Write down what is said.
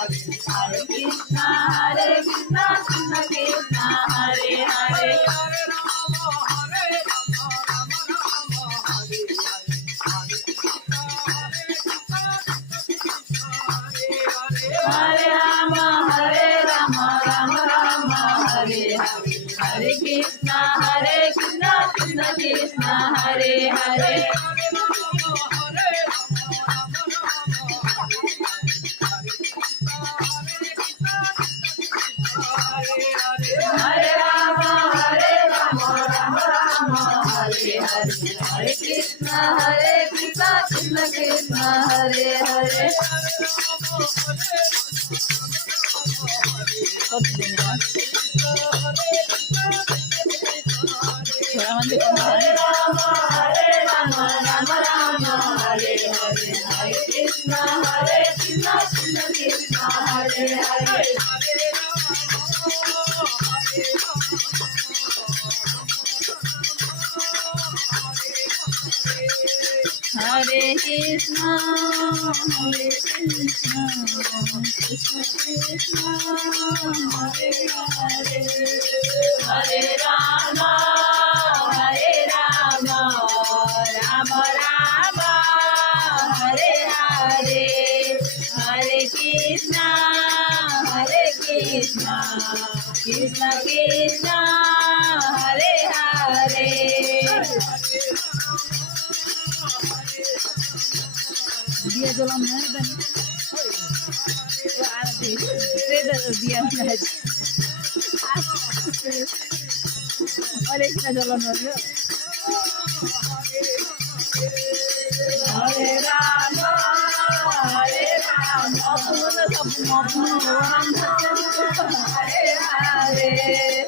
Hare Krishna, Krishna Krishna, Hare Hare. Hare Rama, Rama Rama, Hare Hare. Hare Krishna, Krishna Krishna, Hare Hare. Hare Rama, Rama Rama, Hare Hare. Hare Krishna, Krishna Krishna, Hare Hare. Hare Rama, Rama Rama, Hare Hare. Hare Krishna, Krishna Krishna, Hare Hare. Hare Krishna, Krishna Krishna, Hare Hare. Hare Rama, Rama Rama, Hare Hare. Hare Krishna, Krishna Krishna, Hare Hare. Dia dalam dan dia oleh kita dalam Hare Rama, Rama, Hare Hare.